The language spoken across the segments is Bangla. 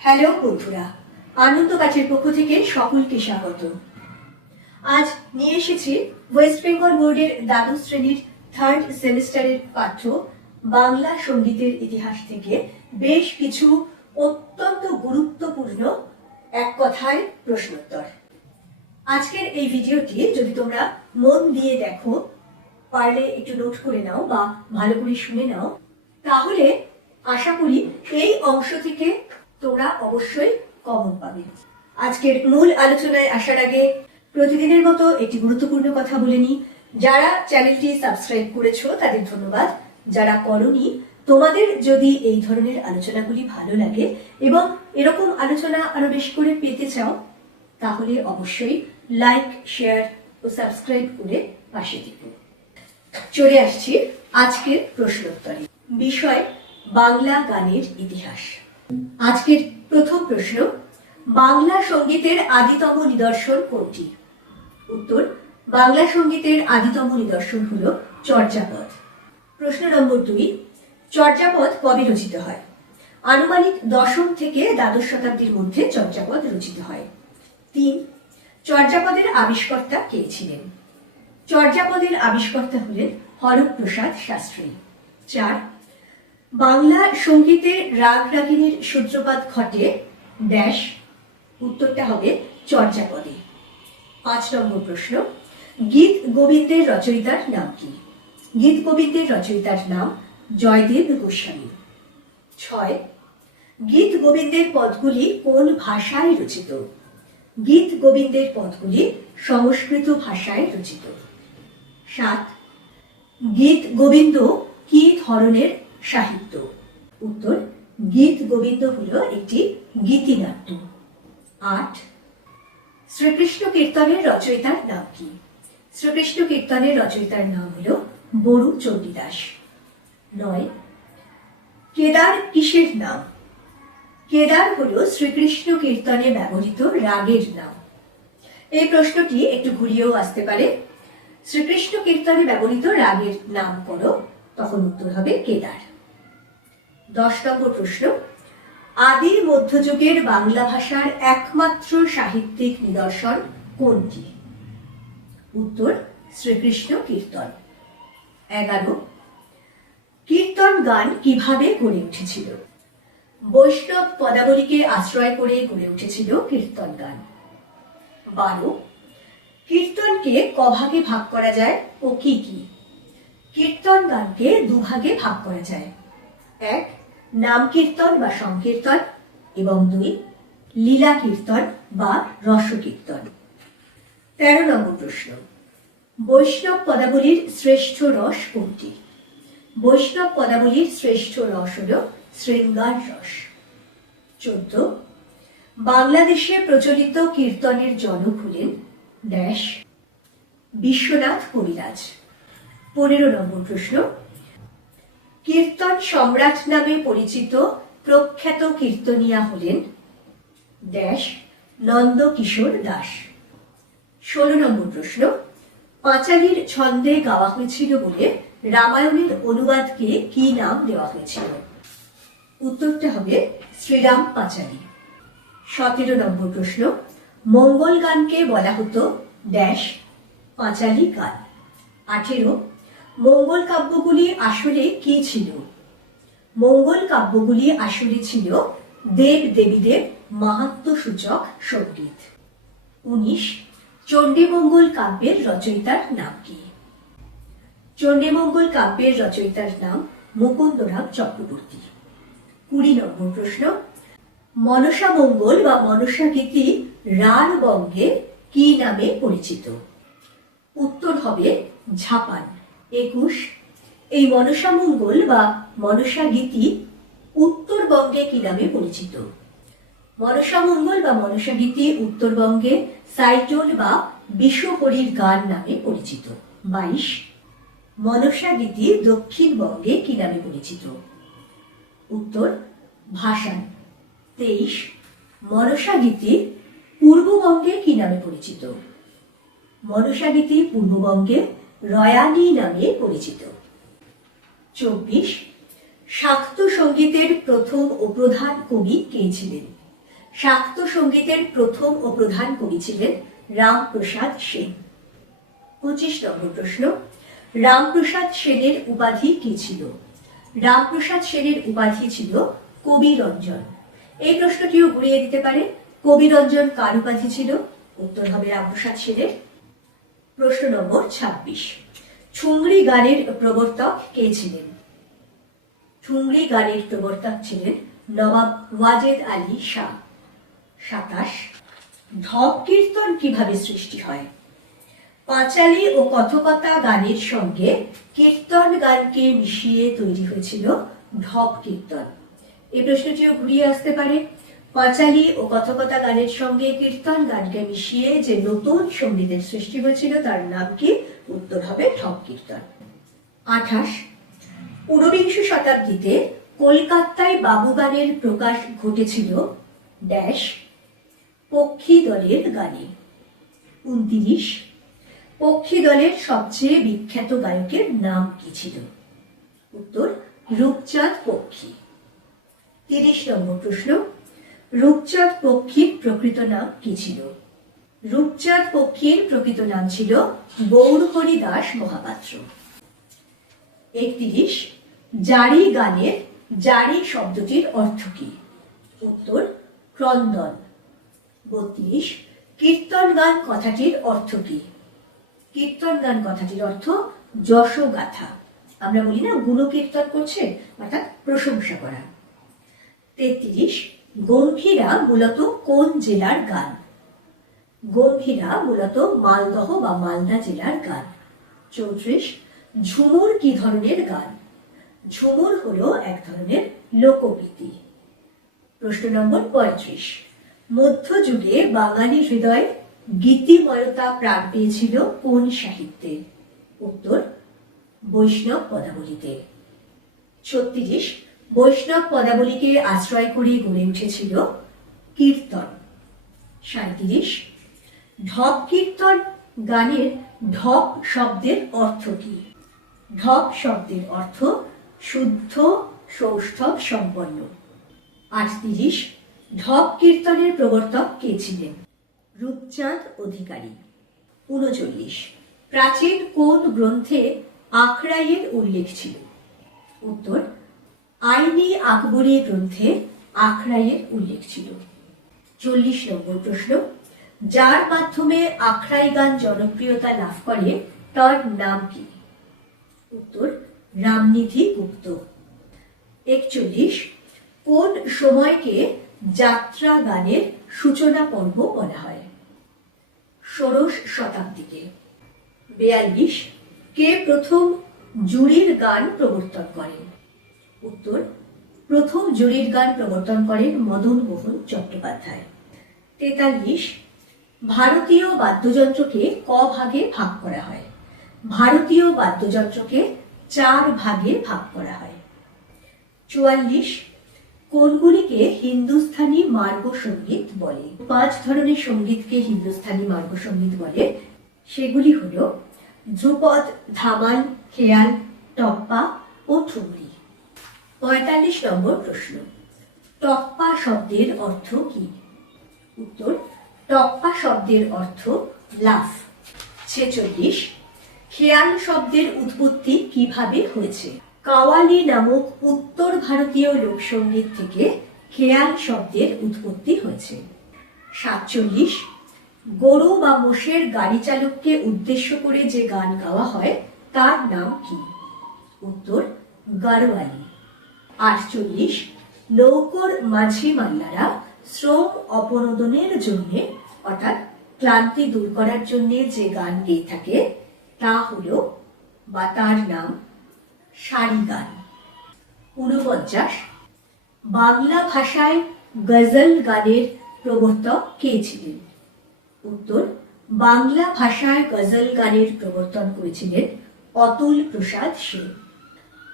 হ্যালো বন্ধুরা, আনন্দ কাঠের পক্ষ থেকে সকলকে স্বাগত। আজ নিয়ে এসেছি ওয়েস্ট বেঙ্গল বোর্ডের দ্বাদশ শ্রেণীর থার্ড সেমিস্টারের পাঠ্য বাংলা সঙ্গীতের ইতিহাস থেকে বেশ কিছু অত্যন্ত গুরুত্বপূর্ণ এক কথায় প্রশ্নোত্তর। আজকের এই ভিডিওটি যদি তোমরা মন দিয়ে দেখো, পারলে একটু নোট করে নাও বা ভালো করে শুনে নাও, তাহলে আশা করি এই অংশ থেকে তোমরা অবশ্যই কমন পাবে। আজকের মূল আলোচনায় আসার আগে প্রতিদিনের মতো একটি গুরুত্বপূর্ণ কথা বলে নিই। যারা চ্যানেলটি সাবস্ক্রাইব করেছো তাদের ধন্যবাদ, যারা করোনি তোমাদের যদি এই ধরনের আলোচনাগুলি ভালো লাগে এবং এরকম আলোচনা আরো বেশি করে পেতে চাও তাহলে অবশ্যই লাইক, শেয়ার ও সাবস্ক্রাইব করে পাশে থেকো। চলে আসছি আজকের প্রশ্নোত্তরে। বিষয় বাংলা গানের ইতিহাস। আজকের প্রথম প্রশ্ন, বাংলা সঙ্গীতের আদিতম নিদর্শন কোনটি? উত্তর, বাংলা সঙ্গীতের আদিতম নিদর্শন হলো চর্যাপদ। প্রশ্ন নম্বর 2, চর্যাপদ কবে রচিত হয়? আনুমানিক দশম থেকে দ্বাদশ শতাব্দীর মধ্যে চর্যাপদ রচিত হয়। 3, চর্যাপদের আবিষ্কর্তা কে ছিলেন? চর্যাপদের আবিষ্কর্তা হলেন হরপ্রসাদ শাস্ত্রী। 4, বাংলা সঙ্গীতের রাগ রাগিনীর সূত্রপাত ঘটে ড্যাশ। উত্তরটা হবে চর্যাপদে। 5 নম্বর প্রশ্ন, গীত গোবিন্দের রচয়িতার নাম কি? গীত গোবিন্দের রচয়িতার নাম জয়দেব গোস্বামী। 6, গীত গোবিন্দের পদগুলি কোন ভাষায় রচিত? গীত গোবিন্দের পদগুলি সংস্কৃত ভাষায় রচিত। 7, গীত গোবিন্দ কি ধরনের সাহিত্য? উত্তর, গীত গোবিন্দ হল একটি গীতিনাট্য। 8, শ্রীকৃষ্ণ কীর্তনের রচয়িতার নাম কি? শ্রীকৃষ্ণ কীর্তনের রচয়িতার নাম হল বড়ু চণ্ডীদাস। 9, কেদার কিসের নাম? কেদার হল শ্রীকৃষ্ণ কীর্তনে ব্যবহৃত রাগের নাম। এই প্রশ্নটি একটু ঘুরিয়েও আসতে পারে। শ্রীকৃষ্ণ কীর্তনে ব্যবহৃত রাগের নাম করো, তখন উত্তর হবে কেদার। 10 নম্বর প্রশ্ন, আদি মধ্যযুগের বাংলা ভাষার একমাত্র সাহিত্যিক নিদর্শন কোনটি? উত্তর, শ্রীকৃষ্ণ কীর্তন। 11, কীর্তন গান কিভাবে গড়ে উঠেছিল? বৈষ্ণব পদাবলীকে আশ্রয় করে গড়ে উঠেছিল কীর্তন গান। 12, কীর্তনকে কভাগে ভাগ করা যায় ও কি কি? কীর্তন গানকে দুভাগে ভাগ করা যায়। 1, নাম কীর্তন বা সংকীর্তন এবং 2, লীলা কীর্তন বা রসকীর্তন। 13 নম্বর প্রশ্ন, বৈষ্ণব পদাবলীর শ্রেষ্ঠ রস কোনটি? বৈষ্ণব পদাবলীর শ্রেষ্ঠ রস হল শৃঙ্গার রস। 14, বাংলাদেশে প্রচলিত কীর্তনের জনক হলেন ড্যাশ। বিশ্বনাথ কবিরাজ। 15 নম্বর প্রশ্ন, কীর্তন সম্রাট নামে পরিচিত প্রখ্যাত কীর্তনিয়া হলেন ড্যাশ নন্দ কিশোর দাস। 16 নম্বর প্রশ্ন, পাঁচালীর ছন্দে গাওয়া হয়েছিল বলে রামায়ণের অনুবাদকে কি নাম দেওয়া হয়েছিল? উত্তরটা হবে শ্রীরাম পাঁচালী। 17 নম্বর প্রশ্ন, মঙ্গল গানকে বলা হতো ড্যাশ পাঁচালী গান। 18, মঙ্গল কাব্যগুলি আসলে কি ছিল? মঙ্গল কাব্যগুলি আসলে ছিল দেব দেবীদের মাহাত্ম্য সূচক সঙ্গীত। 19, চণ্ডীমঙ্গল কাব্যের রচয়িতার নাম কি? চণ্ডীমঙ্গল কাব্যের রচয়িতার নাম মুকুন্দরাম চক্রবর্তী। 20 নম্বর প্রশ্ন, মনসা মঙ্গল বা মনসা গীতি রাঢ় বঙ্গে কি নামে পরিচিত? উত্তর হবে ঝাপান। 21, এই মনসা মঙ্গল বা মনসা গীতি উত্তরবঙ্গে কি নামে পরিচিত? মনসা মঙ্গল বা মনসা গীতি উত্তরবঙ্গে সাইটোল বা বিশ্বহরির গান নামে পরিচিত। 22, মনসা গীতি দক্ষিণবঙ্গে কি নামে পরিচিত? উত্তর ভাসান। 23, মনসা গীতি পূর্ববঙ্গে কি নামে পরিচিত? মনসা গীতি পূর্ববঙ্গে রয়ানি নামে পরিচিত। 24, শাক্ত সঙ্গীতের প্রথম ও প্রধান কবি কে ছিলেন? শাক্ত সঙ্গীতের প্রথম ও প্রধান কবি ছিলেন রামপ্রসাদ সেন। 25 নম্বর প্রশ্ন, রামপ্রসাদ সেনের উপাধি কি ছিল? রামপ্রসাদ সেনের উপাধি ছিল কবিরঞ্জন। এই প্রশ্নটিও ঘুরিয়ে দিতে পারে, কবিরঞ্জন কার উপাধি ছিল? উত্তর হবে রামপ্রসাদ সেনের। প্রশ্ন নম্বর 26, ঠুংরি গানের প্রবর্তক কে ছিলেন? ঠুংরি গানের প্রবর্তক ছিলেন নবাব ওয়াজেদ আলী শাহ। 27, ঢপ কীর্তন কিভাবে সৃষ্টি হয়? পাঁচালী ও কথকতা গানের সঙ্গে কীর্তন গানকে মিশিয়ে তৈরি হয়েছিল ঢপ কীর্তন। এই প্রশ্নটিও ঘুরিয়ে আসতে পারে, পাঁচালী ও কথকতা গানের সঙ্গে কীর্তন গানকে মিশিয়ে যে নতুন সঙ্গীতের সৃষ্টি হয়েছিল তার নাম কি? উত্তর হবে ঢপ কীর্তন। 28, ঊনবিংশ শতাব্দীতে কলকাতায় বাবু গানের প্রকাশ ঘটেছিল ড্যাশ পক্ষী দলের গানে। 29, পক্ষী দলের সবচেয়ে বিখ্যাত গায়কের নাম কি ছিল? উত্তর রূপচাঁদ পক্ষী। 30 নম্বর প্রশ্ন, রূপচাঁদ পক্ষীর প্রকৃত নাম কি ছিল? রূপচাঁদ পক্ষীর প্রকৃত নাম ছিল গৌরহরি দাস মহাপাত্র। 31, জারি গানের জারি শব্দটির অর্থ কি? উত্তর ক্রন্দন। 32, কীর্তন গান কথাটির অর্থ কি? কীর্তন গান কথাটির অর্থ যশোগাথা। আমরা বলি না গুণকীর্তন করছে, অর্থাৎ প্রশংসা করা। 33, গম্ভীরা মূলত কোন জেলার গান? গম্ভীরা মূলত মালদহ বা মালদা জেলার গান। 34, ঝুমুর কি ধরনের গান? ঝুমুর হলো এক ধরনের লোকগীতি। প্রশ্ন নম্বর 35, মধ্যযুগে বাঙালি হৃদয়ে গীতিময়তা প্রাণ পেয়েছিল কোন সাহিত্যে? উত্তর বৈষ্ণব পদাবলীতে। 36, বৈষ্ণব পদাবলীকে আশ্রয় করে গড়ে উঠেছিল কীর্তন। 37, ঢপ কীর্তন গানের ঢপ শব্দের অর্থ কি? ঢপ শব্দের অর্থ শুদ্ধ সৌষ্ঠব সম্পন্ন। 38, ঢপ কীর্তনের প্রবর্তক কে ছিলেন? রূপচাঁদ অধিকারী। 39, প্রাচীন কোন গ্রন্থে আখড়াইয়ের উল্লেখ ছিল? উত্তর আইনি আকবরী গ্রন্থে আখড়াইয়ের উল্লেখ ছিল। 40 নম্বর প্রশ্ন, যার মাধ্যমে আখড়াই গান জনপ্রিয়তা লাভ করে তার নাম কি? উত্তর রামনিধি গুপ্ত। 41, কোন সময়কে যাত্রা গানের সূচনা পর্ব বলা হয়? ষোড়শ শতাব্দীকে। 42, কে প্রথম জুড়ির গান প্রবর্তন করেন? উত্তর প্রথম জুড়ির গান প্রবর্তন করেন মদন মোহন চট্টোপাধ্যায়। 43, ভারতীয় বাদ্যযন্ত্রকে ক ভাগে ভাগ করা হয়? ভারতীয় বাদ্যযন্ত্রকে 4 ভাগে ভাগ করা হয়। 44, কোনগুলিকে হিন্দুস্থানি মার্গ সঙ্গীত বলে? 5 ধরনের সঙ্গীতকে হিন্দুস্থানি মার্গ সঙ্গীত বলে, সেগুলি হলো ধ্রুপদ, ধামাল, খেয়াল, টপ্পা ও ঠুমরি। 45 নম্বর প্রশ্ন, টপ্পা শব্দের অর্থ কি? উত্তর টপ্পা শব্দের অর্থ লাফ। 46, খেয়াল শব্দের উৎপত্তি কিভাবে হয়েছে? কাওয়ালি নামক উত্তর ভারতীয় লোকসঙ্গীত থেকে খেয়াল শব্দের উৎপত্তি হয়েছে। 47, গরু বা মোষের গাড়ি চালককে উদ্দেশ্য করে যে গান গাওয়া হয় তার নাম কি? উত্তর গাড়োয়ালি। 48, নৌকোর মাঝি মাল্লারা শ্রম অপনোদনের জন্য অর্থাৎ ক্লান্তি দূর করার জন্য যে গান গেয়ে থাকে তা হলো বা তার নাম সারি গান। 49, বাংলা ভাষায় গজল গানের প্রবর্তক কে ছিলেন? উত্তর বাংলা ভাষায় গজল গানের প্রবর্তন করেছিলেন অতুল প্রসাদ সেন।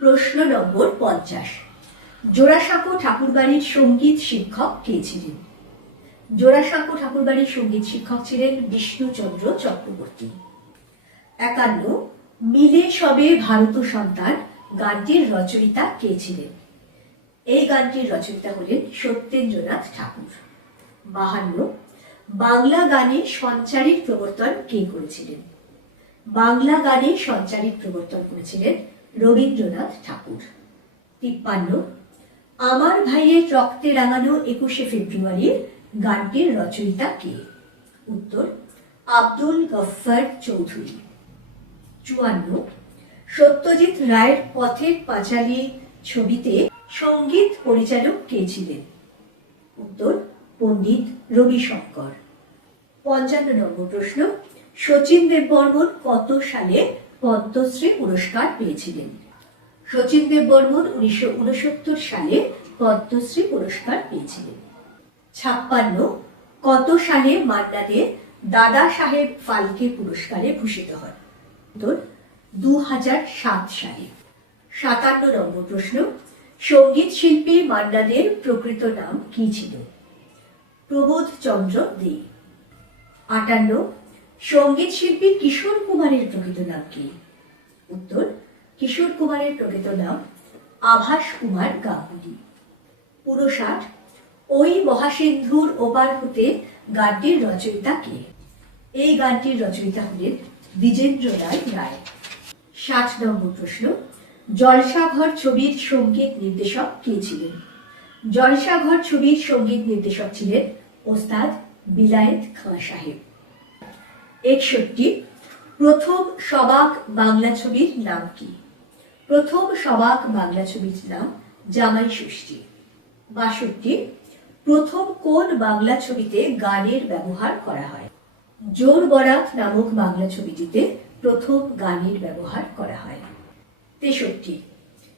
প্রশ্ন নম্বর 50, জোড়াসাঁকো ঠাকুরবাড়ির সঙ্গীত শিক্ষক কে ছিলেন? জোড়াসাঁকো ঠাকুরবাড়ির সঙ্গীত শিক্ষক ছিলেন বিষ্ণুচন্দ্র চক্রবর্তী। 51, মিলে সবে ভারত সন্তান গানটির রচয়িতা কে ছিলেন? এই গানটির রচয়িতা হলেন সত্যেন্দ্রনাথ ঠাকুর। 52 বাংলা গানে সঞ্চারীর প্রবর্তন কে করেছিলেন? বাংলা গানে সঞ্চারীর প্রবর্তন করেছিলেন রবীন্দ্রনাথ ঠাকুর। 53 আমার ভাইয়ের রক্তে রাঙানো 21শে ফেব্রুয়ারির গানটির রচয়িতা কে? উত্তর আব্দুল গফফার চৌধুরী। 54 সত্যজিৎ রায়ের পথের পাঁচালী ছবিতে সঙ্গীত পরিচালক কে ছিলেন? উত্তর পণ্ডিত রবিশঙ্কর। 55 নম্বর প্রশ্ন, শচীন দেববর্মন কত সালে পদ্মশ্রী পুরস্কার পেয়েছিলেন? শচীন দেববর্মন 1969 সালে পদ্মশ্রী পুরস্কার পেয়েছিলেন। 56 কত সালে মান্না দে দাদা সাহেব ফালকে পুরস্কারে ভূষিত হন? উত্তর 2007 সালে। 57 নম্বর প্রশ্ন, সঙ্গীত শিল্পী মান্না দের প্রকৃত নাম কি ছিল? প্রবোধ চন্দ্র দে। 58 সঙ্গীত শিল্পী কিশোর কুমারের প্রকৃত নাম কি? উত্তর কিশোর কুমারের প্রকৃত নাম আভাস কুমার গাঙ্গুলি। 59 ওই মহাসিন্ধুর ওপার হতে গানটির রচয়িতা কে? এই গানটির রচয়িতা হলেন দ্বিজেন্দ্রলাল রায়। 60 নম্বর প্রশ্ন, জলসাঘর ছবির সঙ্গীত নির্দেশক কে ছিলেন? জলসাঘর ছবির সঙ্গীত নির্দেশক ছিলেন ওস্তাদ বিলায়েত খাঁ সাহেব। 61 প্রথম সবাক বাংলা ছবির নাম কি? প্রথম সবাক বাংলা ছবির নাম জামাই ষষ্ঠী। 62 প্রথম কোন বাংলা ছবিতে গানের ব্যবহার করা হয়? জোর বরাত নামক বাংলা ছবিটিতে প্রথম গানের ব্যবহার করা হয়। 63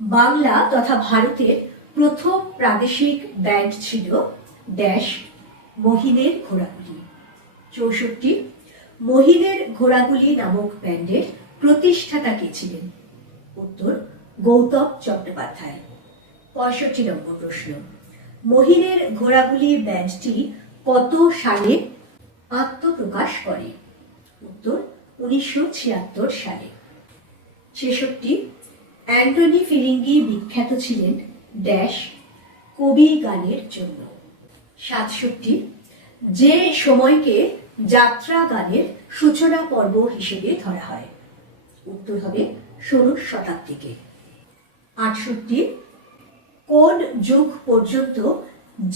বাংলা তথা ভারতের প্রথম প্রাদেশিক ব্যান্ড ছিল ড্যাশ মহিনের ঘোড়াগুলি। 64 মহিনের ঘোড়াগুলি নামক ব্যান্ডের প্রতিষ্ঠাতা কে ছিলেন? উত্তর গৌতম চট্টোপাধ্যায়। 65 নম্বর প্রশ্ন, মহিনের ঘোড়াগুলি ব্যান্ডটি কত সালে আত্মপ্রকাশ করে? উত্তর 1976 সালে। 66 অ্যান্টনি ফিরিঙ্গি বিখ্যাত ছিলেন ড্যাশ কবি গানের জন্য। 67 যে সময়কে যাত্রা গানের সূচনা পর্ব হিসেবে ধরা হয়? উত্তর হবে ষোড়শ শতাব্দীকে। 68 কোন যুগ পর্যন্ত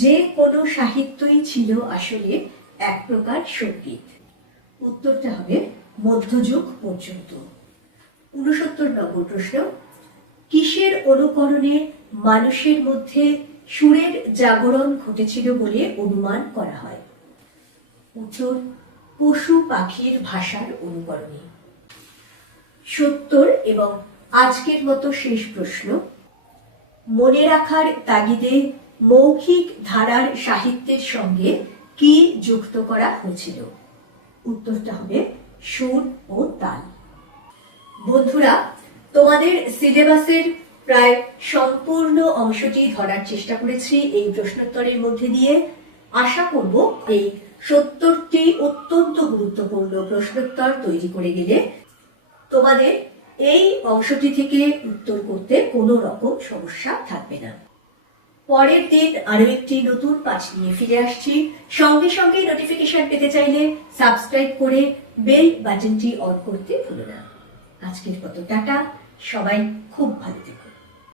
যে কোনো সাহিত্যই ছিল আসলে এক প্রকার সঙ্গীত? উত্তরটা হবে মধ্যযুগ পর্যন্ত। 69 নম্বর প্রশ্ন, কিসের অনুকরণে মানুষের মধ্যে সুরের জাগরণ ঘটেছিল বলে অনুমান করা হয়? উত্তর পশু পাখির ভাষার অনুকরণে। 70 এবং আজকের মতো শেষ প্রশ্ন, মনে রাখার তাগিদে মৌখিক ধারার সাহিত্যের সঙ্গে কি যুক্ত করা হয়েছিল? উত্তরটা হবে সুর ও তাল। বন্ধুরা, তোমাদের সিলেবাসের প্রায় সম্পূর্ণ অংশটি ধরার চেষ্টা করেছি এই প্রশ্নোত্তরের মধ্যে দিয়ে। আশা করব এই 70টি অত্যন্ত গুরুত্বপূর্ণ প্রশ্নোত্তর তৈরি করে গেলে তোমাদের এই অংশটি থেকে উত্তর করতে কোনো রকম সমস্যা থাকবে না। পরের দিন আরো একটি নতুন পাঠ নিয়ে ফিরে আসছি। সঙ্গে সঙ্গে নোটিফিকেশন পেতে চাইলে সাবস্ক্রাইব করে বেল বাটনটি অন করতে ভুলো না। আজকের মতো টাটা, সবাই খুব ভালো থেকো।